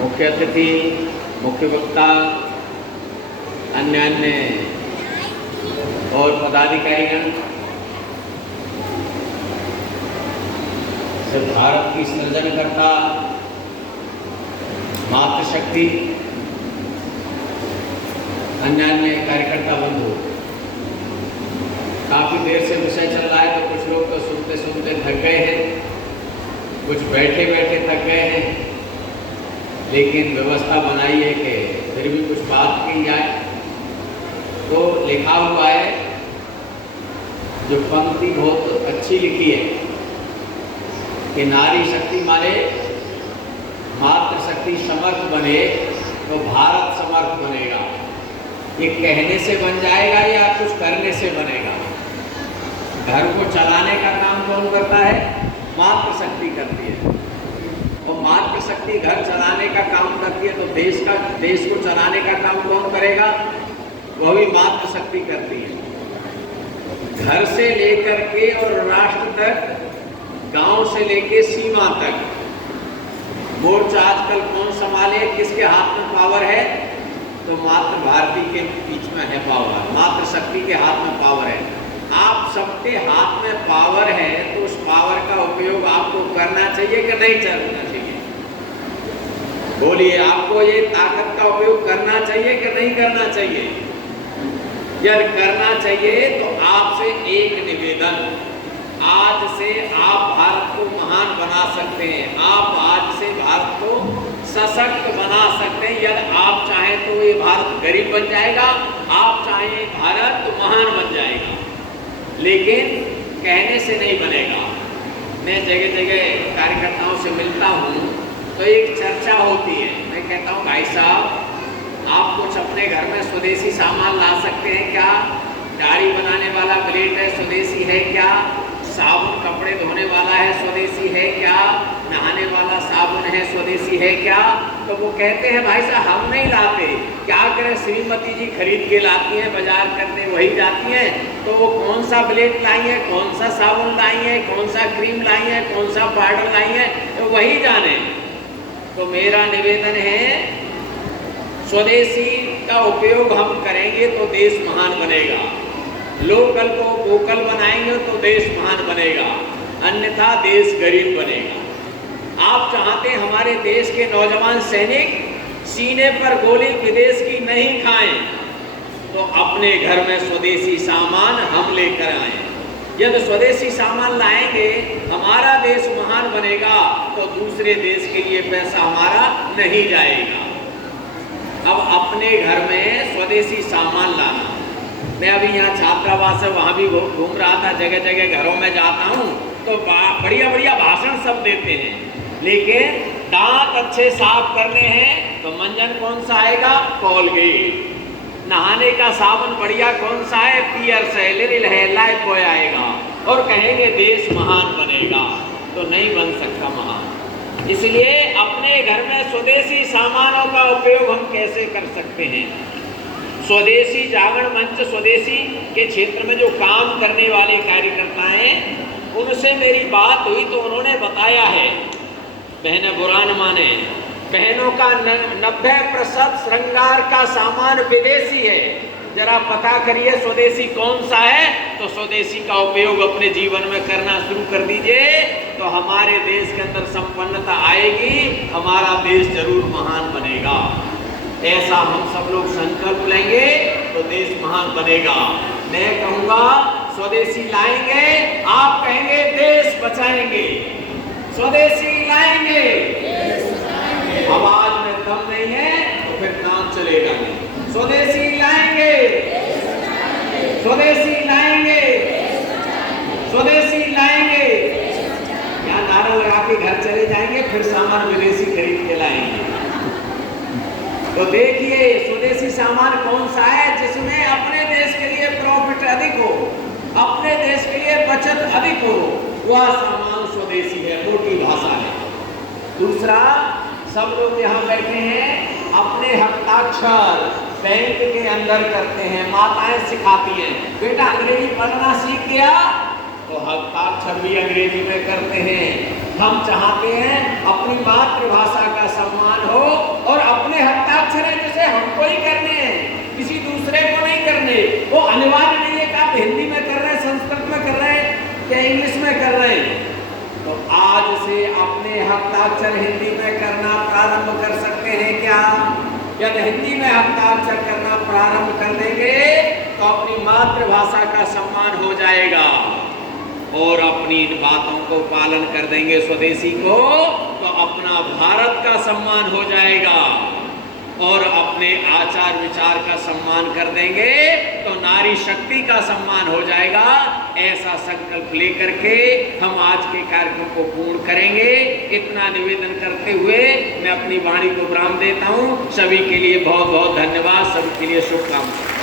मुख्य अतिथि, मुख्य वक्ता, अन्य और पदाधिकारीगण, सिर्फ भारत की सृजनकर्ता मातृशक्ति, अन्य कार्यकर्ता बंधु, काफ़ी देर से विषय चल रहा है तो कुछ लोग तो सुनते सुनते थक गए हैं, कुछ बैठे बैठे थक गए हैं, लेकिन व्यवस्था बनाई है कि फिर भी कुछ बात की जाए। तो लिखा हुआ है, जो पंक्ति बहुत अच्छी लिखी है कि नारी शक्ति माने मातृशक्ति समर्थ बने तो भारत समर्थ बनेगा। ये कहने से बन जाएगा या कुछ करने से बनेगा? घर को चलाने का काम कौन करता है? मातृशक्ति करती है। और मातृशक्ति घर चलाने का काम करती है तो देश को चलाने का काम कौन करेगा? वह भी मातृशक्ति करती है। घर से लेकर के और राष्ट्र तक, गांव से लेकर सीमा तक मोर्चा आजकल कौन संभाले? किसके हाथ में पावर है? तो मातृ भारती के बीच में है पावर, मातृशक्ति के हाथ में पावर है। आप सबके हाथ में पावर है तो उस पावर का उपयोग आपको करना चाहिए कि नहीं करना चाहिए? बोलिए, आपको ये ताकत का उपयोग करना चाहिए कि नहीं करना चाहिए? यदि करना चाहिए तो आपसे एक निवेदन, आज से आप भारत को महान बना सकते हैं। आप आज से भारत को सशक्त बना सकते हैं। यदि आप चाहें तो ये भारत गरीब बन जाएगा, आप चाहें भारत तो महान बन जाएगा, लेकिन कहने से नहीं बनेगा। मैं जगह जगह कार्यकर्ताओं से मिलता हूँ तो एक चर्चा होती है। मैं कहता हूँ, भाई साहब, आप कुछ अपने घर में स्वदेशी सामान ला सकते हैं क्या? दाढ़ी बनाने वाला ब्लेड है, स्वदेशी है क्या? साबुन कपड़े धोने वाला है, स्वदेशी है क्या? नहाने वाला साबुन है, स्वदेशी है क्या? तो वो कहते हैं, भाई साहब हम नहीं लाते, क्या करें, श्रीमती जी खरीद के लाती हैं, बाजार करने वही जाती हैं। तो वो कौन सा ब्लेड लाई है, कौन सा साबुन लाई है, कौन सा क्रीम लाई है, कौन सा पाउडर लाई है, तो वही जाने। तो मेरा निवेदन है, स्वदेशी का उपयोग हम करेंगे तो देश महान बनेगा। लोकल को वोकल बनाएंगे तो देश महान बनेगा, अन्यथा देश गरीब बनेगा। आप चाहते हैं हमारे देश के नौजवान सैनिक सीने पर गोली विदेश की नहीं खाएं, तो अपने घर में स्वदेशी सामान हम लेकर आएं। यदि स्वदेशी सामान लाएंगे, हमारा देश महान बनेगा, तो दूसरे देश के लिए पैसा हमारा नहीं जाएगा। अब अपने घर में स्वदेशी सामान लाना। मैं अभी यहाँ छात्रावास है, वहाँ भी घूम रहा था, जगह जगह घरों में जाता हूँ तो बढ़िया बढ़िया भाषण सब देते हैं, लेकिन दांत अच्छे साफ करने हैं तो मंजन कौन सा आएगा? कोलगेट। नहाने का साबुन बढ़िया कौन सा है? पियर्स है, लाइफबॉय आएगा, और कहेंगे देश महान बनेगा, तो नहीं बन सकता महान। इसलिए अपने घर में स्वदेशी सामानों का उपयोग हम कैसे कर सकते हैं? स्वदेशी जागरण मंच, स्वदेशी के क्षेत्र में जो काम करने वाले कार्यकर्ता हैं, उनसे मेरी बात हुई तो उन्होंने बताया है, बहनें बुरा न माने, बहनों का 90% श्रृंगार का सामान विदेशी है। जरा पता करिए स्वदेशी कौन सा है, तो स्वदेशी का उपयोग अपने जीवन में करना शुरू कर दीजिए, तो हमारे देश के अंदर संपन्नता आएगी, हमारा देश जरूर महान बनेगा। ऐसा हम सब लोग संकल्प लेंगे तो देश महान बनेगा। मैं कहूँगा स्वदेशी लाएंगे, आप कहेंगे देश बचाएंगे। स्वदेशी लाएंगे, आवाज में दम नहीं है तो फिर काम चलेगा नहीं। स्वदेशी लाएंगे, स्वदेशी लाएंगे, स्वदेशी लाएंगे। यहाँ नारा लगा के घर चले जाएंगे, फिर सामान विदेशी खरीद के लाएंगे। तो देखिए स्वदेशी सामान कौन सा है जिसमें अपने देश के लिए प्रॉफिट अधिक हो, अपने देश के लिए बचत अधिक हो, वह सामान स्वदेशी है, मोटी भाषा है। दूसरा, सब लोग यहाँ बैठे हैं अपने हस्ताक्षर बैंक के अंदर करते हैं, माताएं सिखाती हैं, बेटा अंग्रेजी पढ़ना सीख गया तो हस्ताक्षर भी अंग्रेजी में करते हैं। हम चाहते हैं अपनी मातृभाषा का सम्मान हो, से अपने हस्ताक्षर हिंदी में करना प्रारंभ कर सकते हैं क्या? यदि हिंदी में हस्ताक्षर करना प्रारंभ कर देंगे तो अपनी मातृभाषा का सम्मान हो जाएगा, और अपनी इन बातों को पालन कर देंगे स्वदेशी को तो अपना भारत का सम्मान हो जाएगा, और अपने आचार विचार का सम्मान कर देंगे तो नारी शक्ति का सम्मान हो जाएगा। ऐसा संकल्प लेकर के हम आज के कार्यक्रम को पूर्ण करेंगे। इतना निवेदन करते हुए मैं अपनी वाणी को विराम देता हूँ। सभी के लिए बहुत बहुत धन्यवाद, सभी के लिए शुभकामनाएं।